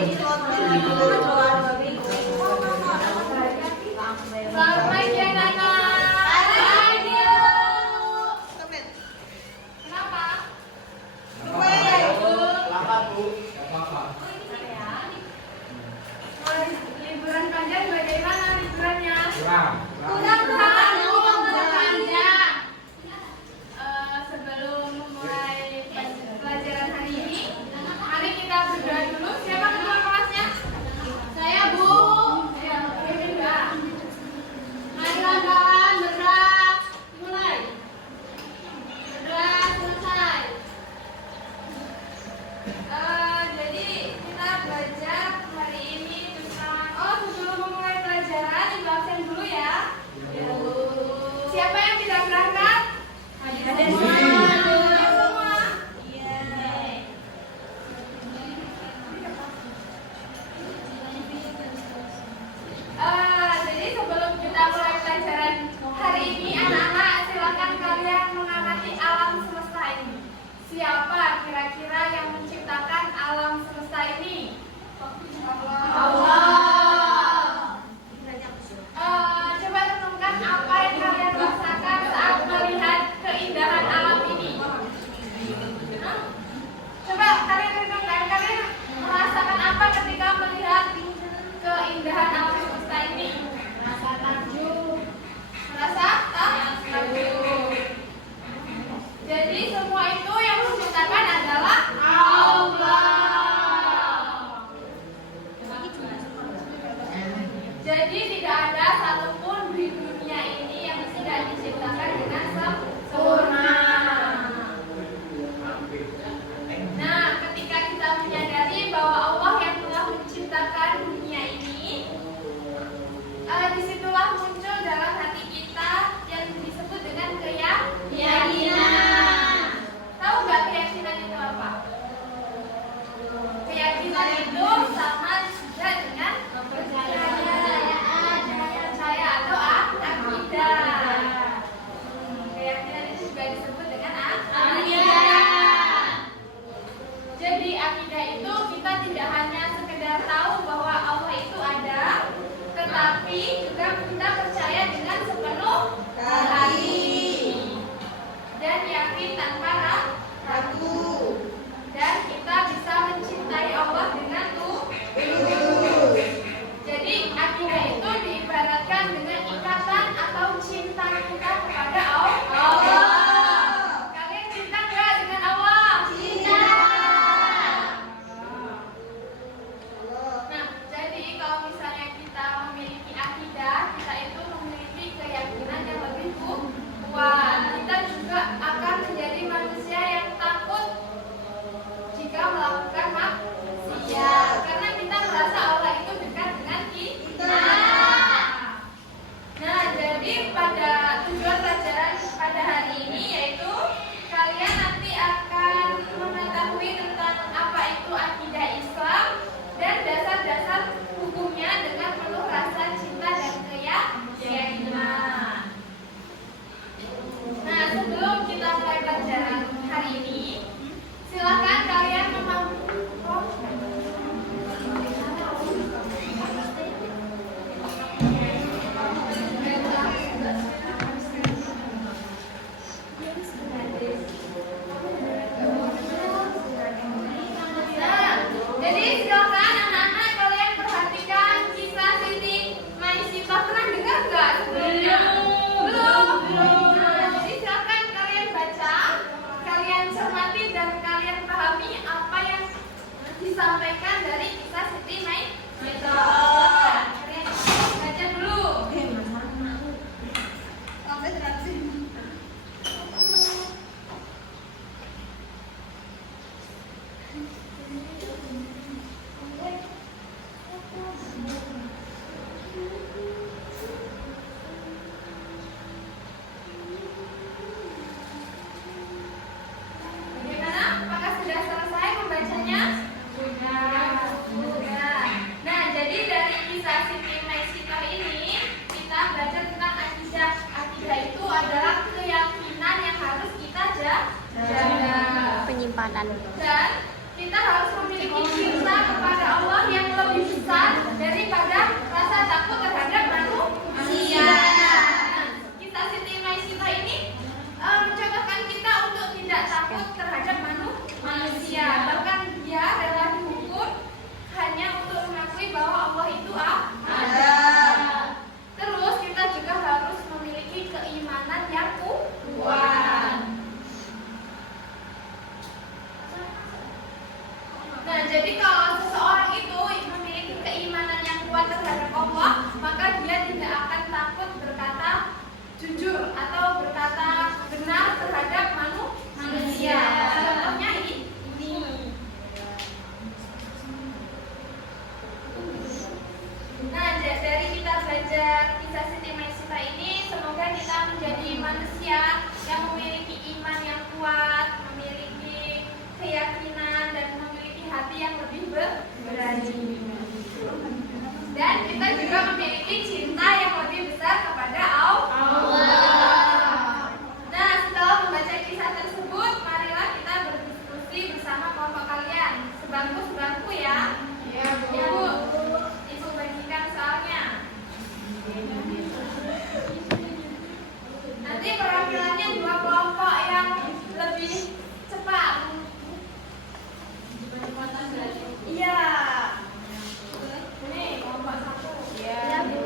Selamat ya anak-anak. Radio. Kenapa? Liburan panjang bagaimana liburannya? Kurang panjang. Sebelum memulai pelajaran hari ini, mari kita berdoa dulu. Siapa ketua kelasnya? Saya, Bu. Ya, oke, Mbak. Mari kawan bergerak. Mulai. Bergerak selesai. Jadi kita belajar hari ini tentang sebelum memulai pelajaran ibu absen dulu ya. Siapa yang tidak berangkat? Ada semua. Iya. Jadi sebelum kita mulai pelajaran hari ini, anak-anak silakan kalian mengamati alam semesta ini. Siapa kira-kira yang menciptakan alam semesta ini? Allah. Coba renungkan apa yang kalian rasakan saat melihat keindahan alam ini. Coba kalian renungkan, kalian merasakan apa ketika melihat keindahan alam semesta ini? Merasa takjub. Merasa takjub. Jadi semua itu yang menciptakan adalah Allah. Jadi tidak ada satupun di dunia ini yang tidak diciptakan dengan sempurna. Nah, ketika kita menyadari bahwa Allah yang telah menciptakan dunia ini, disitulah muncul dalam hati kita yang disebut dengan keyakinan. Tahu nggak keyakinan itu apa? Keyakinan itu sama juga dengan percaya atau akidah. Keyakinan itu juga disebut dengan akidah. Jadi akidah itu kita tidak hanya sekedar tahu bahwa Allah itu ada, tetapi juga kita percaya dengan sepenuh hati dan yakin tanpa ragu. Dan kita bisa mencintai Allah dengan tulus. Jadi akidah itu diibaratkan dengan ikatan atau cinta kita kepada Allah. Kalian cinta nggak dengan Allah? Cinta. Nah, jadi kalau misalnya kita memiliki akidah, kita itu memiliki keyakinan yang lebih kuat. Kita juga akan menjadi manusia yang takut jika melakukan maksiat, karena kita merasa Allah itu dekat dengan kita. Nah, jadi pada tujuan pelajaran pada hari ini yaitu kalian nanti akan mengetahui tentang apa itu akidah Islam dan dasar-dasar hukumnya dengan penuh rasa cinta dan keyakinan. Nah, sebelum kita mulai pelajaran hari ini, silakan kalian jadi silakan anak-anak kalian perhatikan kisah Siti Maisita. Pernah dengar nggak sebelumnya? Belum. Jadi silakan kalian baca, kalian cermati dan kalian pahami apa yang disampaikan dari kisah Siti Maisita. Kalian baca dulu. Bagaimana? Apakah sudah selesai membacanya? Sudah. Nah, jadi dari kisah Siti Maisita ini kita belajar tentang akidah. Akidah itu adalah keyakinan yang harus kita jaga. Penyimpanan. Dan kita harus memiliki cinta kepada Allah yang belajar kisah Siti Maisifah ini, semoga kita menjadi manusia yang memiliki iman yang kuat, memiliki keyakinan, dan memiliki hati yang lebih berani. Dan kita juga memiliki cinta yang lebih besar kepada Allah. Nah, setelah membaca kisah tersebut, marilah kita berdiskusi bersama kelompok kalian. Sebangku-sebangku ya. Ya, Bu. Ibu bagikan soalnya. Nanti perwakilannya 2 kelompok yang lebih cepat. Iya. Ini kelompok 1. Ya, Bu.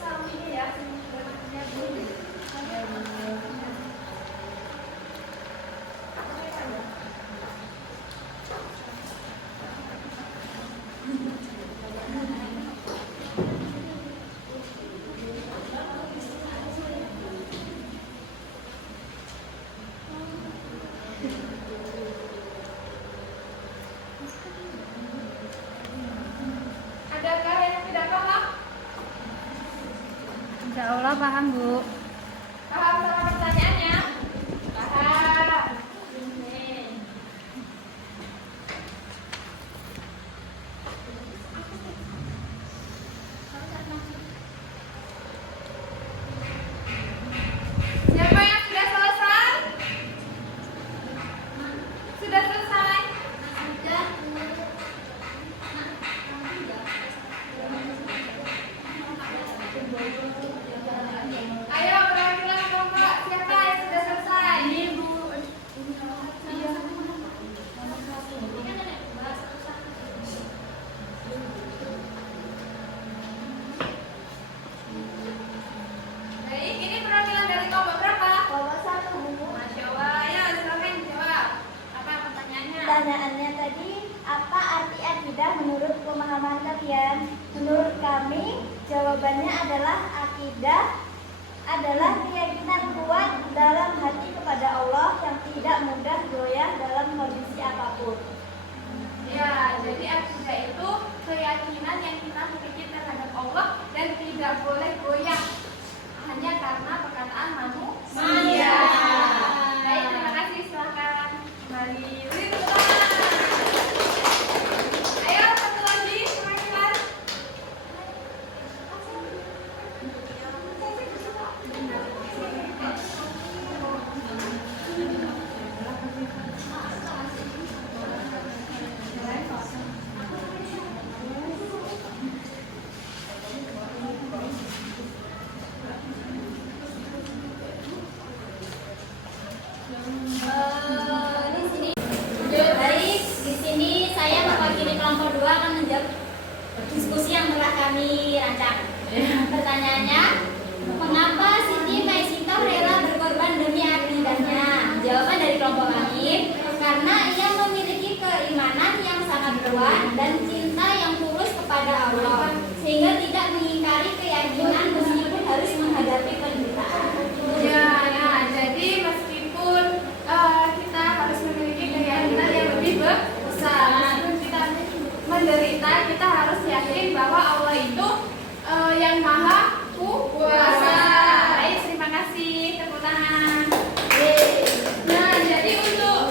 Sami ya. Ya, Bu. Adakah yang tidak paham? Insya Allah paham, Bu. Paham sama pertanyaannya? Paham. Siapa yang sudah selesai? Sudah selesai? Sudah. Ayo perwakilan kelompok siapa yang sudah selesai? Ini Bu. Iya. Baik, ini perwakilan dari kelompok berapa? Kelompok 1, Bu. Masya Allah, ayo silakan jawab. Apa pertanyaannya? Pertanyaannya tadi, apa arti akidah menurut pemahaman kalian? Menurut kami, jawabannya adalah akidah adalah keyakinan kuat dalam hati kepada Allah yang tidak mudah goyah dalam kondisi apapun. Ya, jadi akidah itu keyakinan yang kita miliki terhadap Allah dan tidak boleh goyah hanya karena perkataan manusia. Baik, terima kasih. Silakan kembali. Ayo satu lagi perwakilan. Baik, di sini saya mewakili kelompok 2 akan menjawab diskusi yang telah kami rancang. Pertanyaannya, mengapa Siti Maisifah rela berkorban demi akidahnya? Jawaban dari kelompok kami, karena ia memiliki keimanan yang sangat kuat dan cinta yang tulus kepada Allah, sehingga tidak mengingkari keyakinan meskipun harus menghadapi penderitaan. Ya, nah jadi meskipun kita harus memiliki keyakinan yang lebih besar, meskipun kita menderita, kita harus yakin bahwa Allah itu yang maha kuasa. Baik, terima kasih. Tepuk tangan. Nah, jadi untuk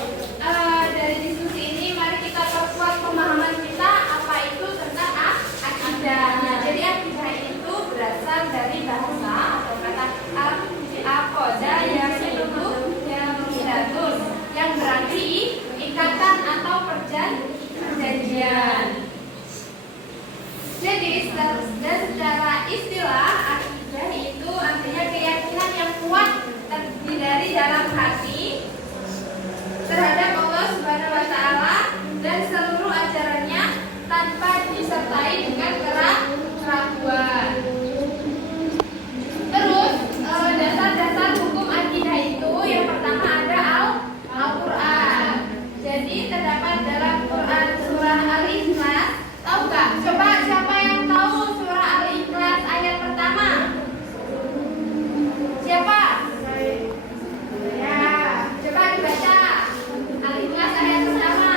dari diskusi ini, mari kita perkuat pemahaman kita apa itu tentang akidah. Nah, jadi akidah itu berasal dari bahasa atau kata akoda yang yang berarti ikatan atau perjanjian. Jadi secara istilah akidah itu artinya keyakinan yang kuat terdiri dari dalam hati terhadap Allah Subhanahu wa taala dan seluruh ajarannya tanpa disertai dengan keraguan. Terus dasar-dasar hukum akidah itu yang pertama ada Al-Quran. Jadi terdapat dalam Quran surah Al-Ikhlas. Tahu nggak? Coba siapa yang tahu surah Al-Ikhlas ayat pertama? Siapa? Ya, coba dibaca Al-Ikhlas ayat pertama.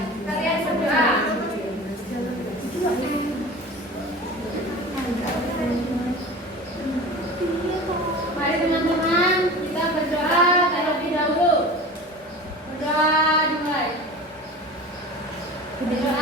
kalian berdoa. Mari teman-teman, kita berdoa terlebih dahulu. Berdoa dimulai. Berdoa